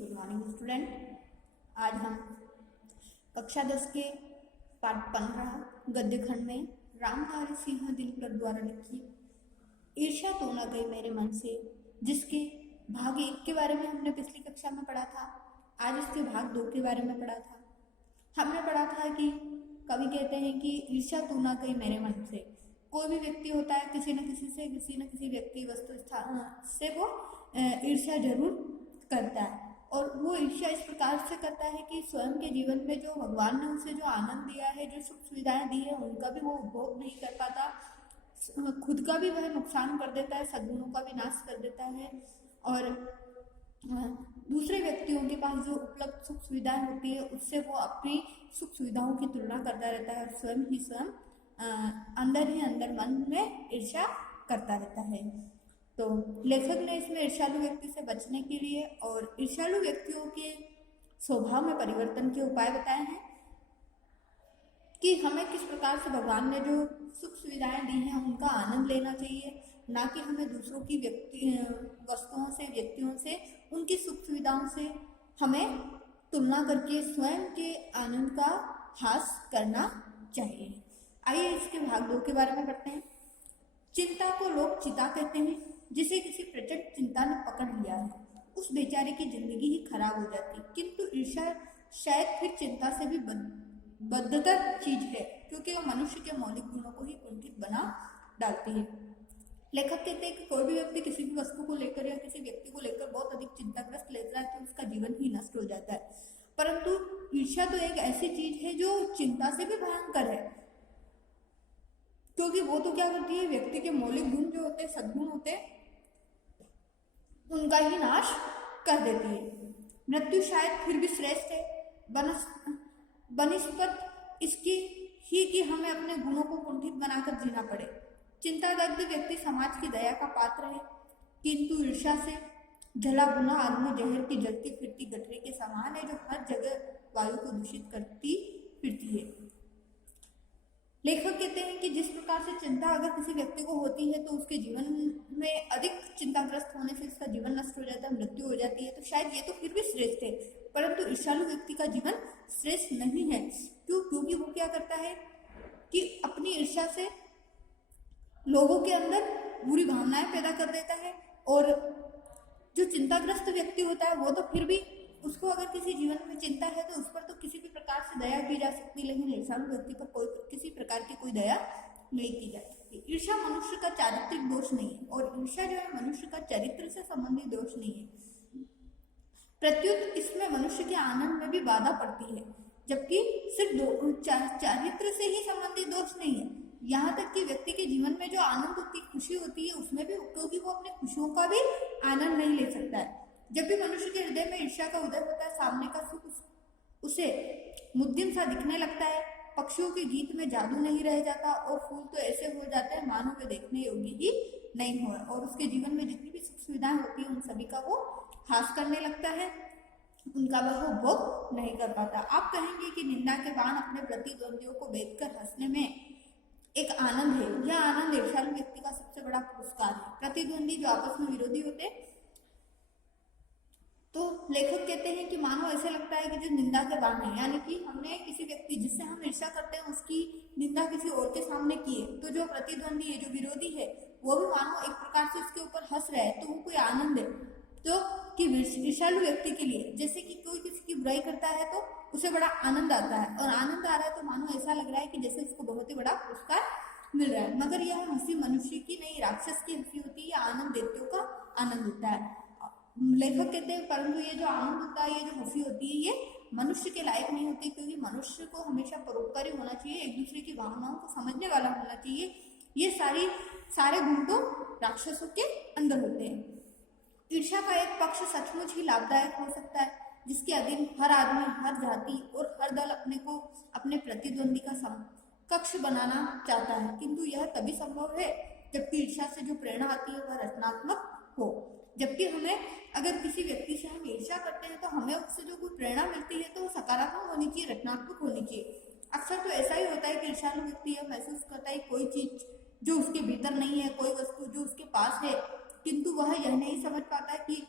Good morning student. आज हम कक्षा 10 के पाठ 15 गद्य खंड में रामधारी सिंह दिनकर द्वारा लिखी ईर्ष्या तो न गई मेरे मन से, जिसके भाग 1 के बारे में हमने पिछली कक्षा में पढ़ा था। आज इसके भाग 2 के बारे में पढ़ा था। हमने पढ़ा था कि कवि कहते हैं कि ईर्ष्या तो न गई मेरे मन से। कोई भी व्यक्ति होता है किसी न किसी व्यक्ति वस्तु स्थान से वो ईर्ष्या जरूर करता है, और वो ईर्ष्या इस प्रकार से करता है कि स्वयं के जीवन में जो भगवान ने उसे जो आनंद दिया है, जो सुख सुविधाएं दी है, उनका भी वो उपभोग नहीं कर पाता, खुद का भी वह नुकसान कर देता है, सद्गुणों का विनाश कर देता है, और दूसरे व्यक्तियों के पास जो उपलब्ध सुख सुविधाएं होती है उससे वो अपनी सुख सुविधाओं की तुलना करता रहता है, और स्वयं अंदर ही अंदर मन में ईर्ष्या करता रहता है। तो लेखक ने इसमें ईर्ष्यालु व्यक्ति से बचने के लिए और ईर्ष्यालु व्यक्तियों के स्वभाव में परिवर्तन के उपाय बताए हैं कि हमें किस प्रकार से भगवान ने जो सुख सुविधाएं दी हैं उनका आनंद लेना चाहिए, ना कि हमें दूसरों की वस्तुओं से, व्यक्तियों से, उनकी सुख सुविधाओं से हमें तुलना करके स्वयं के आनंद का हास करना चाहिए। आइए इसके भाग 2 के बारे में पढ़ते हैं। चिंता को लोग चिता कहते हैं। जिसे किसी प्रचंड चिंता ने पकड़ लिया है उस बेचारे की जिंदगी ही खराब हो जाती, किंतु ईर्ष्या शायद फिर चिंता से भी बदतर चीज है, क्योंकि वह मनुष्य के मौलिक गुणों को ही कुंठित बना डालती है। लेखक कहते हैं कि कोई भी व्यक्ति किसी भी वस्तु को लेकर या किसी व्यक्ति को लेकर बहुत अधिक चिंताग्रस्त लेता है तो उसका जीवन ही नष्ट हो जाता है। परंतु ईर्ष्या तो एक ऐसी चीज है जो चिंता से भी भयंकर है, क्योंकि वो तो क्या करती है, व्यक्ति के मौलिक गुण जो होते हैं, सद्गुण होते हैं, उनका ही नाश कर देती है। मृत्यु शायद फिर भी श्रेष्ठ है बनिस्पत इसकी ही कि हमें अपने गुणों को कुंठित बनाकर जीना पड़े। चिंतादग्ध व्यक्ति समाज की दया का पात्र है, किंतु ईर्ष्या से जला बुना आदमी जहर की जलती फिरती गठरी के समान है, जो हर जगह वायु को दूषित करती फिरती है। लेखक कहते हैं कि जिस प्रकार से चिंता अगर किसी व्यक्ति को होती है तो उसके जीवन में अधिक चिंताग्रस्त होने से उसका जीवन नष्ट हो जाता है, मृत्यु हो जाती है, तो शायद ये तो फिर भी श्रेष्ठ है, परंतु ईर्ष्यालु व्यक्ति का जीवन श्रेष्ठ नहीं है। क्यों? क्योंकि वो क्या करता है कि अपनी ईर्ष्या से लोगों के अंदर बुरी भावनाएं पैदा कर देता है, और जो चिंताग्रस्त व्यक्ति होता है वो तो फिर भी उसको अगर किसी जीवन में चिंता है तो उस पर तो किसी भी प्रकार से दया की जा सकती, लेकिन ईर्ष्यालु व्यक्ति पर किसी प्रकार की कोई दया नहीं की जा सकती। ईर्ष्या मनुष्य का चारित्रिक दोष नहीं है, और ईर्ष्या जो है मनुष्य का चरित्र से संबंधित दोष नहीं है। प्रत्युत इसमें मनुष्य के आनंद में भी बाधा पड़ती है, जबकि सिर्फ चारित्र से ही संबंधित दोष नहीं है। यहाँ तक कि व्यक्ति के जीवन में जो आनंद होती, खुशी होती है, उसमें भी, क्योंकि वो अपने खुशियों का भी आनंद नहीं ले सकता है। जब भी मनुष्य के हृदय में ईर्ष्या का उदय होता है, सामने का सुख उसे मुद्दिम सा दिखने लगता है, पक्षियों के गीत में जादू नहीं रह जाता, और फूल तो ऐसे हो जाते हैं मानो वे देखने योग्य ही नहीं हो, और उसके जीवन में जितनी भी सुख सुविधाएं होती है उन सभी का वो हास करने लगता है, उनका वह उपभोग नहीं कर पाता। आप कहेंगे कि निंदा के बाण अपने प्रतिद्वंदियों को देखकर हंसने में एक आनंद है। यह आनंद ईर्ष्यालु व्यक्ति का सबसे बड़ा पुरस्कार है। प्रतिद्वंदी जो आपस में विरोधी होते हैं, तो लेखक कहते हैं कि मानो ऐसे लगता है कि जो निंदा के बाण है, यानी कि हमने किसी व्यक्ति जिससे हम ईर्ष्या करते हैं उसकी निंदा किसी और के सामने की है, तो जो प्रतिद्वंदी है, जो विरोधी है, वो भी मानो एक प्रकार से उसके ऊपर हंस रहा है, तो वो कोई आनंद है। तो कि ईर्ष्यालु व्यक्ति के लिए जैसे कि कोई किसी की बुराई करता है तो उसे बड़ा आनंद आता है, और आनंद आ रहा है तो मानो ऐसा लग रहा है कि जैसे उसको बहुत ही बड़ा पुरस्कार मिल रहा है। मगर यह हंसी मनुष्य की नहीं, राक्षस की हंसी होती है। यह आनंद दैत्यों का आनंद होता है। लेखक कहते हैं परंतु ये जो आनंद होता है, ये जो हंसी होती है, ये मनुष्य के लायक नहीं होती, क्योंकि मनुष्य को हमेशा परोपकारी होना चाहिए, एक दूसरे की भावनाओं को समझने वाला होना चाहिए। ये सारे गुण तो राक्षसों के अंदर होते हैं। ईर्ष्या का एक पक्ष सचमुच ही लाभदायक हो सकता है, जिसके अधीन हर आदमी, हर जाति और हर दल अपने को अपने प्रतिद्वंदी का समकक्ष बनाना चाहता है, किंतु यह तभी संभव है जबकि ईर्ष्या से जो प्रेरणा आती है वह रचनात्मक हो। जबकि हमें अगर किसी व्यक्ति से हम ईर्ष्या करते हैं तो हमें उससे जो कोई प्रेरणा मिलती है तो सकारात्मक होनी चाहिए, रचनात्मक होनी चाहिए। अक्सर तो ऐसा ही होता है कि ईर्ष्यालु व्यक्ति यह महसूस करता है कोई चीज जो उसके भीतर नहीं है, कोई वस्तु जो उसके पास है, किंतु वह यह नहीं समझ पाता कि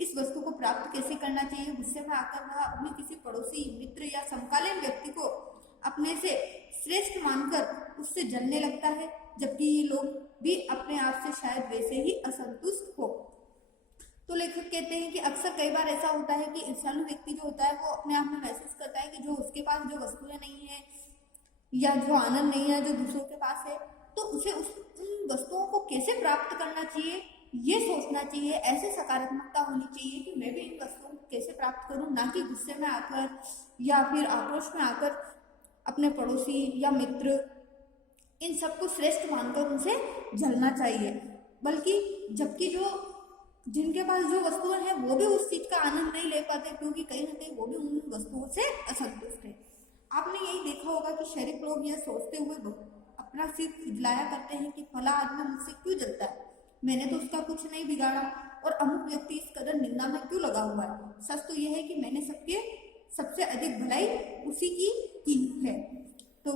इस वस्तु को प्राप्त कैसे करना चाहिए। गुस्से में आकर वह अपने किसी पड़ोसी, मित्र या समकालीन व्यक्ति को अपने से श्रेष्ठ मानकर उससे जलने लगता है, जबकि ये लोग भी अपने आप से शायद वैसे ही असंतुष्ट हो। तो लेखक कहते हैं कि अक्सर कई बार ऐसा होता है कि ईर्ष्यालु व्यक्ति जो होता है वो अपने आप में महसूस करता है कि जो उसके पास जो वस्तुएं नहीं है या जो आनंद नहीं है जो दूसरों के पास है, तो उसे उन वस्तुओं को कैसे प्राप्त करना चाहिए ये सोचना चाहिए। ऐसे सकारात्मकता होनी चाहिए कि मैं भी इन वस्तुओं को कैसे प्राप्त करूं, ना कि गुस्से में आकर या फिर आक्रोश में आकर अपने पड़ोसी या मित्र इन सबको श्रेष्ठ मानकर उनसे जलना चाहिए। बल्कि जबकि जो जिनके पास जो वस्तुएं हैं वो भी उस चीज का आनंद नहीं ले पाते, क्योंकि कहीं ना कहीं वो भी उन वस्तुओं से असंतुष्ट है। आपने यही देखा होगा कि शरीफ लोग यह सोचते हुए अपना सिर खुजलाया करते हैं कि फला आदमी मुझसे क्यों जलता है, मैंने तो उसका कुछ नहीं बिगाड़ा, और अमुक व्यक्ति इस कदर निंदा में क्यों लगा हुआ है। सच तो यह है कि मैंने सबसे अधिक भलाई उसी की है। तो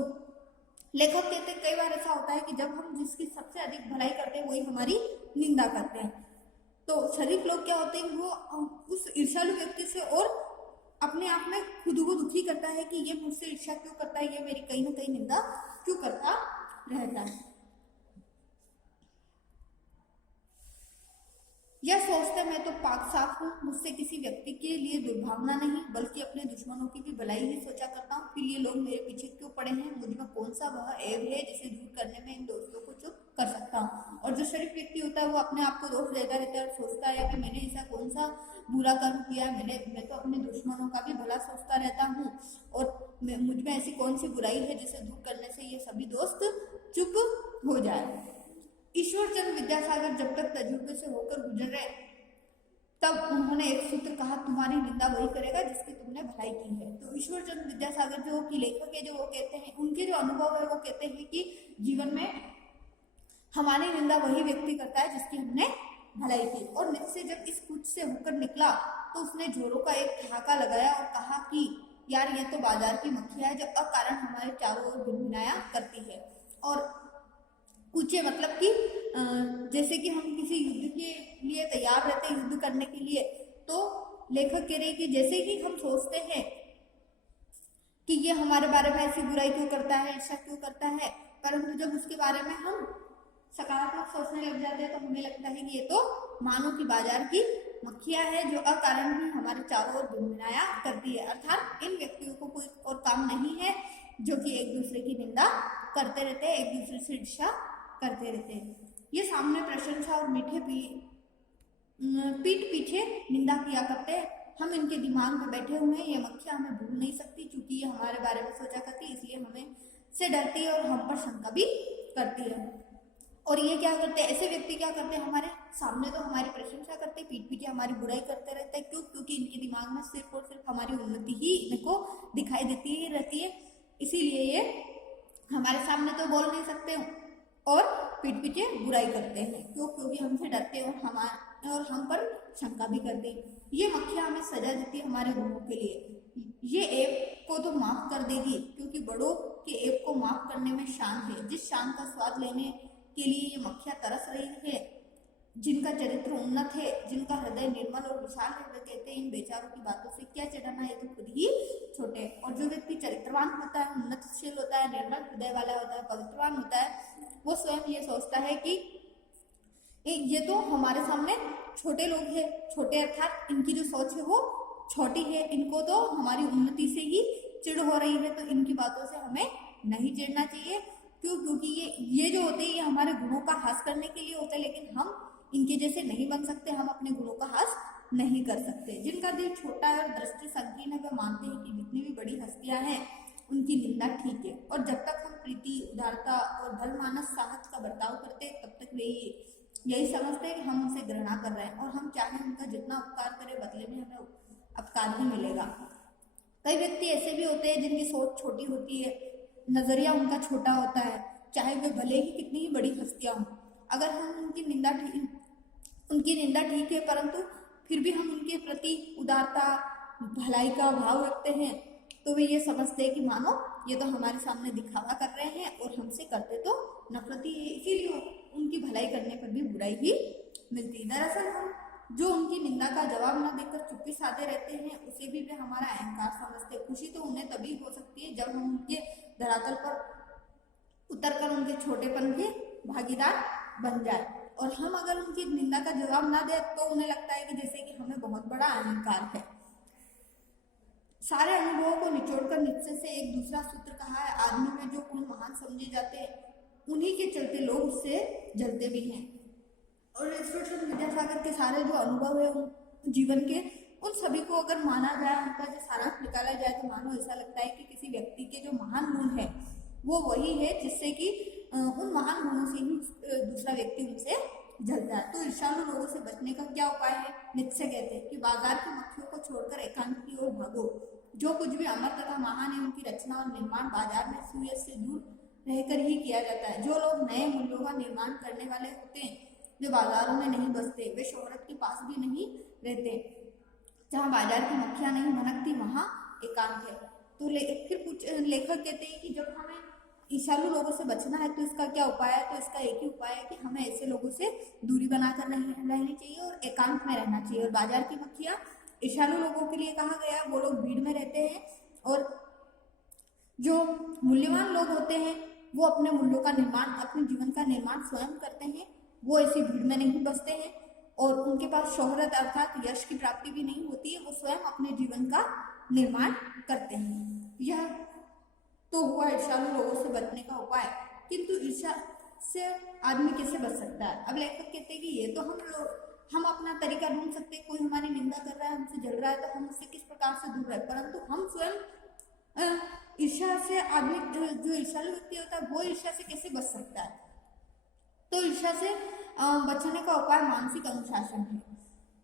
लेखक कहते हैं कई बार ऐसा होता है कि जब हम जिसकी सबसे अधिक भलाई करते हैं वही हमारी निंदा करते हैं। तो शरीफ लोग क्या होते हैं, वो उस ईर्ष्यालु व्यक्ति से और अपने आप में खुद को दुखी करता है कि ये मुझसे ईर्ष्या क्यों करता है, ये मेरी कहीं ना कहीं निंदा क्यों करता रहता है। यह सोचते मैं तो पाक साफ हूँ, मुझसे किसी व्यक्ति के लिए दुर्भावना नहीं बल्कि अपने दुश्मनों की भी भलाई ही सोचा करता हूँ। फिर ये लोग मेरे पीछे क्यों पड़े हैं, मुझ में कौन सा वह ऐब है जिसे दूर करने में इन दोस्तों को चुप कर सकता हूँ। और जो शरीफ व्यक्ति होता है वो अपने आप को दोष देता रहता है और सोचता है कि मैंने ऐसा कौन सा बुरा कर्म किया है, मैं तो अपने दुश्मनों का भी भला सोचता रहता हूँ और मुझ में ऐसी कौन सी बुराई है जिसे दूर करने से ये सभी दोस्त चुप हो जाए। ईश्वरचंद विद्यासागर जब तक तजुर्बे से होकर गुजरे तब उन्होंने एक सूत्र कहा, तुम्हारी निंदा वही करेगा जिसकी तुमने भलाई की है। तो ईश्वरचंद विद्यासागर जो कि लेखक है, जो वो कहते हैं, उनके जो अनुभव है वो कहते हैं कि जीवन में हमारी निंदा वही व्यक्ति करता है जिसकी हमने भलाई की। और नित्य जब इस कुछ से होकर निकला तो उसने जोरों का एक ठहाका लगाया और कहा कि यार ये तो बाजार की मक्खियां है जो अकारण हमारे चारों ओर भिनभिनाया करती है। और पूछे मतलब कि जैसे कि हम किसी युद्ध के लिए तैयार रहते हैं, युद्ध करने के लिए, तो लेखक कह रहे हैं कि जैसे कि हम सोचते हैं कि ये हमारे बारे में ऐसी बुराई क्यों करता है, ऐसा क्यों करता है, परंतु जब उसके बारे में हम सकारात्मक सोचने लग जाते हैं तो हमें लगता है कि ये तो मानो की बाजार की मक्खियां है जो अकारण ही हमारे चारों ओर भिनभिनाया करती है। अर्थात इन व्यक्तियों को कोई और काम नहीं है जो कि एक दूसरे की निंदा करते रहते हैं, एक दूसरे से ईर्ष्या करते रहते हैं। ये सामने प्रशंसा और मीठे पीठ पीछे निंदा किया करते हैं। हम इनके दिमाग में बैठे हुए हैं, ये मक्खियां हमें भूल नहीं सकती क्योंकि ये हमारे बारे में सोचा करती है, इसलिए हमें से डरती है और हम पर शंका भी करती है। और ये क्या करते हैं, ऐसे व्यक्ति क्या करते हैं, हमारे सामने तो हमारी प्रशंसा करते हैं, पीठ पीछे हमारी बुराई करते रहते हैं। क्यों? क्योंकि इनके दिमाग में सिर्फ और सिर्फ हमारी उन्नति ही इनको दिखाई देती ही रहती है, इसीलिए ये हमारे सामने तो बोल नहीं सकते और पीठ पीछे बुराई करते हैं। क्यों? क्योंकि हमसे डरते हैं और हम पर शंका भी करते हैं। ये मक्खियां हमें सजा देती है हमारे गुणों के लिए। ये ऐप को तो माफ कर देगी क्योंकि बड़ों के ऐप को माफ करने में शान है। जिस शान का स्वाद लेने के लिए ये मक्खियां तरस रही है, जिनका चरित्र उन्नत है, जिनका हृदय निर्मल और विशाल है, वे कहते हैं इन बेचारों की बातों से क्या चिढ़ना, ये तो खुद ही छोटे। और जो व्यक्ति चरित्रवान होता है, उन्नतशील होता है, निर्मल हृदय वाला होता है, पवित्रवान होता है, वो स्वयं ये सोचता है कि ये तो हमारे सामने छोटे लोग हैं, छोटे अर्थात इनकी जो सोच है वो छोटी है, इनको तो हमारी उन्नति से ही चिढ़ हो रही है, तो इनकी बातों से हमें नहीं चिढ़ना चाहिए। क्यों? क्योंकि ये जो होते हैं ये हमारे गुणों का हास करने के लिए होता है, लेकिन हम इनके जैसे नहीं बन सकते, हम अपने गुणों का हास नहीं कर सकते। जिनका दिल छोटा है और दृष्टि संकीर्ण है वे मानते हैं कि जितनी भी बड़ी हस्तियां हैं उनकी निंदा ठीक है, और जब तक हम प्रीति, उदारता और भलमानस साहस का बर्ताव करते हैं तब तक वे यही समझते हैं कि हम उनसे घृणा कर रहे हैं और हम चाहे उनका जितना उपकार करें बदले में हमें अपकार ही मिलेगा। कई व्यक्ति ऐसे भी होते हैं जिनकी सोच छोटी होती है, नजरिया उनका छोटा होता है, चाहे वे भले ही कितनी ही बड़ी हस्तियां हों। अगर हम उनकी निंदा ठीक है परंतु फिर भी हम उनके प्रति उदारता, भलाई का भाव रखते हैं तो वे ये समझते हैं कि मानो ये तो हमारे सामने दिखावा कर रहे हैं और हमसे करते तो नफरत ही है, इसीलिए उनकी भलाई करने पर भी बुराई ही मिलती है। दरअसल हम जो उनकी निंदा का जवाब न देकर चुप्पी साधे रहते हैं उसे भी वे हमारा अहंकार समझते हैं। खुशी तो उन्हें तभी हो सकती है जब हम उनके धरातल पर उतरकर उनके छोटेपन के भागीदार बन जाए, और हम अगर उनकी निंदा का जवाब ना दे तो उन्हें लगता है कि जैसे कि हमें बहुत बड़ा अहंकार है। सारे अनुभवों को निचोड़कर नीचे से एक दूसरा सूत्र कहा है, आदमी में जो गुण महान समझे जाते हैं उन्हीं के चलते लोग उससे जलते भी हैं। और ईश्वर विद्यासागर के सारे जो अनुभव है जीवन के, उन सभी को अगर माना जाए, उनका जो सारांश निकाला जाए तो मानो ऐसा लगता है कि किसी व्यक्ति के जो महान गुण है वो वही है जिससे कि उन महान गुणों से ही दूसरा व्यक्ति उनसे जलता है। तो ईर्ष्यालु लोगों से बचने का क्या उपाय है? नीचे कहते हैं कि बाजार की मक्खियों को छोड़कर एकांत की ओर भागो। जो कुछ भी अमर तथा महान है उनकी रचना और निर्माण बाजार में सुयश से दूर रहकर ही किया जाता है। जो लोग नए मूल्यों का निर्माण करने वाले होते हैं, जो बाजारों में नहीं बसते, वे शोहरत के पास भी नहीं रहते। जहाँ बाजार की मक्खियां नहीं भनकती वहाँ एकांत है। तो फिर कुछ लेखक कहते हैं कि जब हमें ईर्ष्यालु लोगों से बचना है तो इसका क्या उपाय है? तो इसका एक ही उपाय है कि हमें ऐसे लोगों से दूरी बनाकर रहनी चाहिए और एकांत में रहना चाहिए। और बाजार की मक्खियां ईर्ष्यालु लोगों के लिए कहा गया, वो लोग भीड़ में रहते हैं, और जो मूल्यवान लोग होते हैं वो अपने मूल्यों का निर्माण, अपने जीवन का निर्माण स्वयं करते हैं। वो ऐसी भीड़ में नहीं बसते हैं और उनके पास शोहरत अर्थात यश की प्राप्ति भी नहीं होती है। वो स्वयं अपने जीवन का निर्माण करते हैं। यह तो हुआ ईर्ष्यालु लोगों से बचने का उपाय। किंतु ईर्ष्या से आदमी कैसे बच सकता है? अब लेखक कहते हैं कि ये तो हम अपना तरीका ढूंढ सकते हैं। कोई हमारी निंदा कर रहा है, हमसे जल रहा है, तो हम उससे किस प्रकार से दूर रहे, परंतु हम स्वयं ईर्ष्या से, आदमी जो ईर्ष्यालु व्यक्ति होता है वो ईर्ष्या से कैसे बच सकता है? तो ईर्ष्या से बचने का उपाय मानसिक अनुशासन है।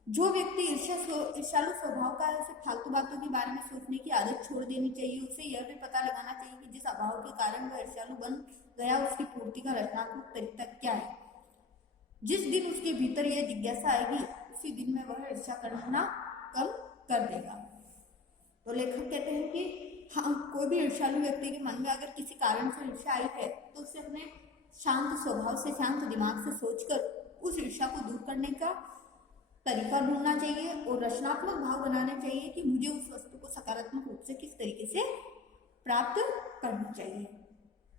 जो व्यक्ति ईर्ष्यालु स्वभाव का है उसे फालतू बातों के बारे में सोचने की आदत छोड़ देनी चाहिए। उसे यह भी पता लगाना चाहिए कि जिस अभाव के कारण वह ईर्ष्यालु बन गया उसकी पूर्ति का रचनात्मक तरीका क्या है। जिस दिन उसके भीतर यह जिज्ञासा आएगी उसी दिन में वह ईर्ष्या करना कम कर देगा। तो लेखक कहते हैं कि हाँ, कोई भी ईर्ष्यालु व्यक्ति के मन में अगर किसी कारण से ईर्ष्या आई है तो उसे अपने शांत स्वभाव से, शांत दिमाग से सोचकर उस ईर्ष्या को दूर करने का तरीका ढूंढना चाहिए और रचनात्मक भाव बनाना चाहिए कि मुझे उस वस्तु को सकारात्मक रूप से किस तरीके से प्राप्त करना चाहिए।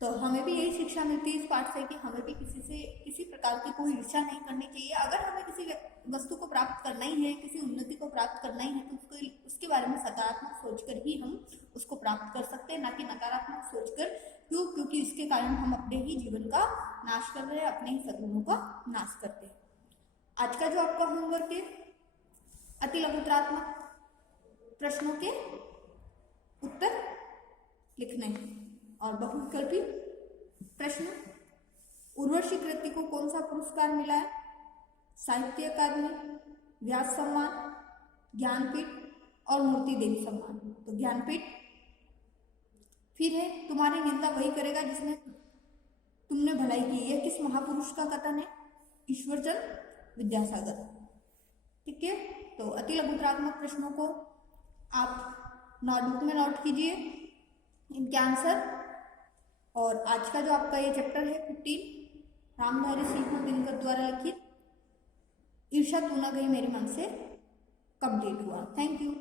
तो हमें भी यही शिक्षा मिलती है इस पाठ से कि हमें भी किसी प्रकार की कोई ईर्ष्या नहीं करनी चाहिए। अगर हमें किसी वस्तु को प्राप्त करना ही है, किसी उन्नति को प्राप्त करना ही है, तो उसके बारे में सकारात्मक सोचकर ही हम उसको प्राप्त कर सकते हैं, ना कि नकारात्मक सोचकर। क्योंकि इसके कारण हम अपने ही जीवन का नाश कर रहे हैं, अपने ही सद्गुणों का नाश करते हैं। आज का जो आपका होमवर्क है, अति लघुत्रात्मक प्रश्नों के उत्तर लिखने हैं और बहुविकल्पी प्रश्न। उर्वशी कृति को कौन सा पुरस्कार मिला है? साहित्य अकादमी, व्यास सम्मान, ज्ञानपीठ और मूर्ति देवी सम्मान। तो ज्ञानपीठ। फिर है तुम्हारी निंदा वही करेगा जिसने तुमने भलाई की। यह किस महापुरुष का कथन है? ईश्वरचंद विद्यासागर। ठीक है, तो अति लघुत्रात्मक प्रश्नों को आप नोटबुक में नोट कीजिए, इनके आंसर। और आज का जो आपका ये चैप्टर है 15 रामधारी सिंह दिनकर द्वारा लिखित ईर्ष्या तू न गई मेरे मन से कंप्लीट हुआ। Thank you.